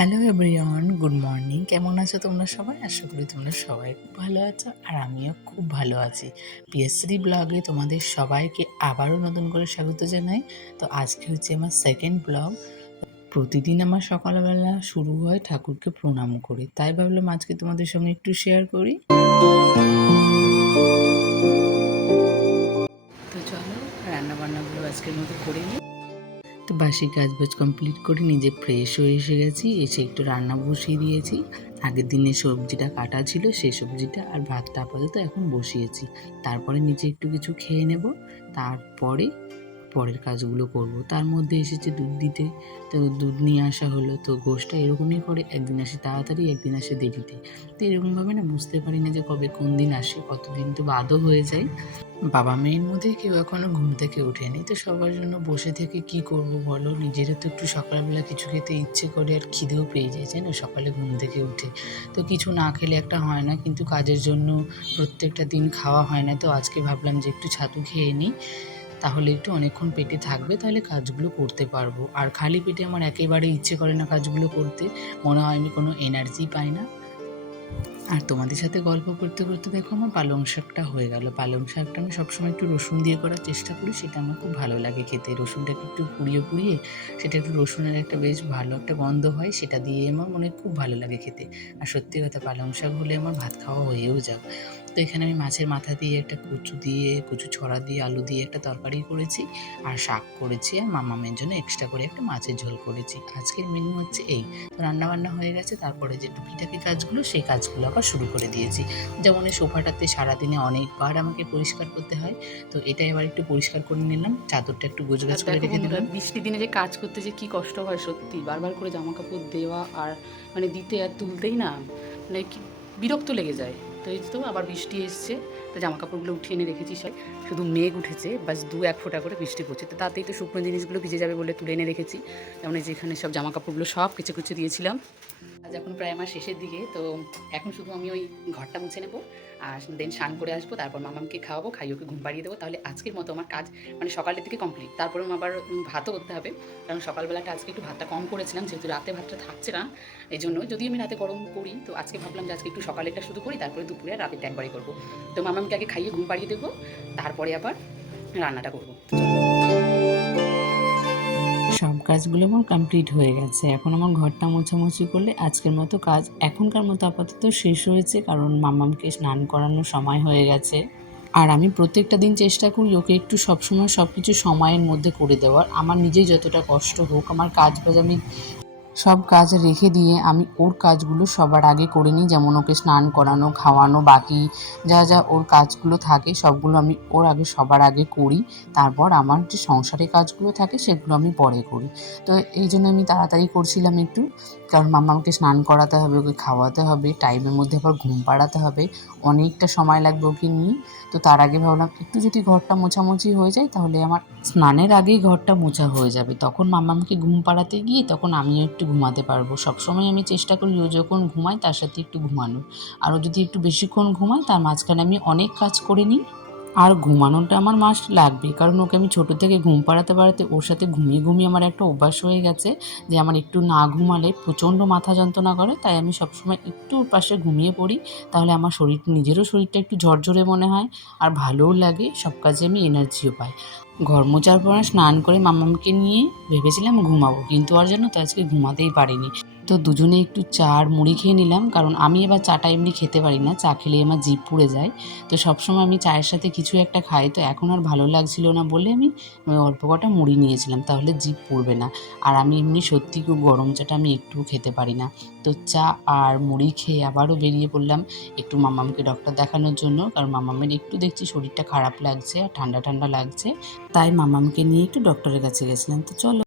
Hello everyone, good morning. কেমন আছো তোমরা সবাই? আশা করি তোমরা সবাই খুব ভালো আছো, আর আমিও খুব ভালো আছি। পিএসসি ব্লগে তোমাদের সবাইকে আবারও নতুন করে স্বাগত জানাই। তো আজকে হচ্ছে আমার সেকেন্ড ব্লগ। প্রতিদিন আমার সকালবেলা শুরু হয় ঠাকুরকে প্রণাম করে, তাই ভাবলাম আজকে তোমাদের সঙ্গে একটু শেয়ার করি। তো চলো রান্নাবান্নাগুলো আজকের মতো করে নিই। তো বাসি কাজবাজ কমপ্লিট করে নিজে ফ্রেশ হয়ে এসে গেছি, এসে একটু রান্না বসিয়ে দিয়েছি। আগের দিনে সবজিটা কাটা ছিল, সেই সবজিটা আর ভাতটা আপাতত এখন বসিয়েছি। তারপরে নিজে একটু কিছু খেয়ে নেব, তারপরে পরের কাজগুলো করব। তার মধ্যে এসেছে দুধ দিতে, তো দুধ নিয়ে আসা হলো। তো গোষ্ঠটা এরকমই করে, একদিন আসে তাড়াতাড়ি, একদিন আসে দেরিতে। তো এরকমভাবে না বুঝতে পারি না যে কবে কোন দিন আসে, কতদিন তো বাদও হয়ে যায়। বাবা মেয়ের মধ্যে কেউ এখনো ঘুম থেকে ওঠেনি, তো সবার জন্য বসে থেকে কি করব বলো? নিজেরও তো একটু সকালবেলা কিছু খেতে ইচ্ছে করে, আর খিদেও পেয়ে যায় না সকালে ঘুম থেকে উঠে। তো কিছু না খেলে একটা হয় না, কিন্তু কাজের জন্য প্রত্যেকটা দিন খাওয়া হয় না। তো আজকে ভাবলাম যে একটু ছাতু খেয়ে নিই, তাহলে একটু অনেকক্ষণ পেটে থাকবে, তাহলে কাজগুলো করতে পারবো। আর খালি পেটে আমার একেবারে ইচ্ছে করে না কাজগুলো করতে, মনে হয় আমি কোনো এনার্জি পাই না। আর তোমাদের সাথে গল্প করতে করতে দেখো আমার পালং শাকটা হয়ে গেল। পালং শাকটা আমি সবসময় একটু রসুন দিয়ে করার চেষ্টা করি, সেটা আমার খুব ভালো লাগে খেতে। রসুনটাকে একটু পুড়িয়ে পুড়িয়ে, সেটা একটু রসুনের একটা বেশ ভালো একটা গন্ধ হয়, সেটা দিয়ে আমার মনে খুব ভালো লাগে খেতে। আর সত্যি কথা, পালং শাক হলে আমার ভাত খাওয়া হয়েও যায়। তো এখানে আমি মাছের মাথা দিয়ে, একটা কচু দিয়ে, কচু ছড়া দিয়ে, আলু দিয়ে একটা তরকারি করেছি, আর শাক করেছি, আর মামামের জন্য এক্সট্রা করে একটা মাছের ঝোল করেছি। আজকের মেনু হচ্ছে এই। তো রান্নাবান্না হয়ে গেছে, তারপরে যে টুকিটাকি কাজগুলো, সেই কাজগুলো আবার শুরু করে দিয়েছি। যেমন এই সোফাটাতে সারাদিনে অনেকবার আমাকে পরিষ্কার করতে হয়, তো এটা এবার একটু পরিষ্কার করে নিলাম। চাদরটা একটু গোছগাছ করে দেখো রেখে বন্ধুরা, দিলাম। বৃষ্টির দিনে যে কাজ করতে যে কি কষ্ট হয় সত্যি। বারবার করে জামা কাপড় দেওয়া আর মানে দিতে আর তুলতেই না মানে কি বিরক্ত লেগে যায়। তো এই তো আবার বৃষ্টি এসছে, তো জামা কাপড়গুলো উঠিয়ে এনে রেখেছি সব। শুধু মেঘ উঠেছে, বাস দু এক ফোঁটা করে বৃষ্টি পড়ছে, তো তাতেই তো শুকনো জিনিসগুলো ভিজে যাবে বলে তুলে এনে রেখেছি। যেমন এই যেখানে সব জামা কাপড়গুলো সব কেচে কুচে দিয়েছিলাম। আজ এখন প্রায় আমার শেষের দিকে, তো এখন শুধু আমি ওই ঘরটা মুছে নেবো আর দেন স্নান করে আসবো, তারপর মামামকে খাওয়াবো, খাইয়ে ওকে ঘুম পাড়িয়ে দেবো। তাহলে আজকের মতো আমার কাজ মানে সকালের দিকে কমপ্লিট। তারপরে আবার ভাতও করতে হবে, কারণ সকালবেলাটা আজকে একটু ভাতটা কম করেছিলাম, যেহেতু রাতে ভাতটা থাকছে না। এই জন্য যদি আমি রাতে গরম করি, তো আজকে ভাবলাম যে আজকে একটু সকালেরটা শুধু করি, তারপরে দুপুরে আর রাতেরটা একবারই করবো। তো মামামকে আগে খাইয়ে ঘুম পাড়িয়ে দেবো, তারপরে আবার রান্নাটা করবো। সব কাজগুলো আমার কমপ্লিট হয়ে গেছে। এখন আমার ঘরটা মোছামুছি করলে আজকের মতো কাজ এখনকার মতো আপাতত শেষ হয়েছে, কারণ মাম্মামকে স্নান করানোর সময় হয়ে গেছে। আর আমি প্রত্যেকটা দিন চেষ্টা করি ওকে একটু সবসময় সব কিছু সময়ের মধ্যে করে দেওয়ার। আমার নিজেই যতটা কষ্ট হোক, আমার কাজ বাজ আমি সব কাজ রেখে দিয়ে আমি ওর কাজগুলো সবার আগে করে নিই। যেমন ওকে স্নান করানো, খাওয়ানো, বাকি যা যা ওর কাজগুলো থাকে সবগুলো আমি ওর আগে সবার আগে করি। তারপর আমার যে সংসারের কাজগুলো থাকে সেগুলো আমি পরে করি। তো এই জন্য আমি তাড়াতাড়ি করছিলাম একটু, কারণ মাম্মাকে স্নান করাতে হবে, ওকে খাওয়াতে হবে, টাইমের মধ্যে আবার ঘুম পাড়াতে হবে, অনেকটা সময় লাগবে ওকে নিয়ে। তো তার আগে ভাবলাম একটু যদি ঘরটা মোছামুছি হয়ে যায়, তাহলে আমার স্নানের আগেই ঘরটা মোছা হয়ে যাবে। তখন মাম্মামকে ঘুম পাড়াতে গিয়ে তখন আমিও একটু ঘুমাতে পারবো। সবসময় আমি চেষ্টা করি ও যখন ঘুমায় তার সাথে একটু ঘুমানোর। আর ও যদি একটু বেশিক্ষণ ঘুমায়, তার মাঝখানে আমি অনেক কাজ করে নিই। আর ঘুমানোটা আমার মাস্ট লাগবেই, কারণ ওকে আমি ছোটো থেকে ঘুম পাড়াতে পাড়াতে ওর সাথে ঘুমিয়ে ঘুমিয়ে আমার একটা অভ্যাস হয়ে গেছে যে আমার একটু না ঘুমালে প্রচণ্ড মাথা যন্ত্রণা করে। তাই আমি সবসময় একটু ওর পাশে ঘুমিয়ে পড়ি, তাহলে আমার নিজেরও শরীরটা একটু ঝরঝরে মনে হয়, আর ভালোও লাগে, সব কাজে আমি এনার্জিও পাই। ঘর মোছার পর স্নান করে মামাকে নিয়ে ভেবেছিলাম ঘুমাবো, কিন্তু আর জানো তো আজকে ঘুমাতেই পারিনি। তো দুজনে একটু চা আর মুড়ি খেয়ে নিলাম, কারণ আমি এবার চাটা এমনি খেতে পারি না, চা খেলে আমার জিভ পুড়ে যায়। তো সবসময় আমি চায়ের সাথে কিছু একটা খাই, তো এখন আর ভালো লাগছিল না বলে আমি অল্প কটা মুড়ি নিয়েছিলাম, তাহলে জিভ পুড়বে না। আর আমি এমনি সত্যি খুব গরম চাটা আমি একটুও খেতে পারি না। তো চা আর মুড়ি খেয়ে আবারও বেরিয়ে পড়লাম একটু মামামকে ডক্টর দেখানোর জন্য, কারণ মামামের একটু দেখছি শরীরটা খারাপ লাগছে আর ঠান্ডা ঠান্ডা লাগছে। তাই মামামকে নিয়ে একটু ডক্টরের কাছে গেছিলাম। তো চলো।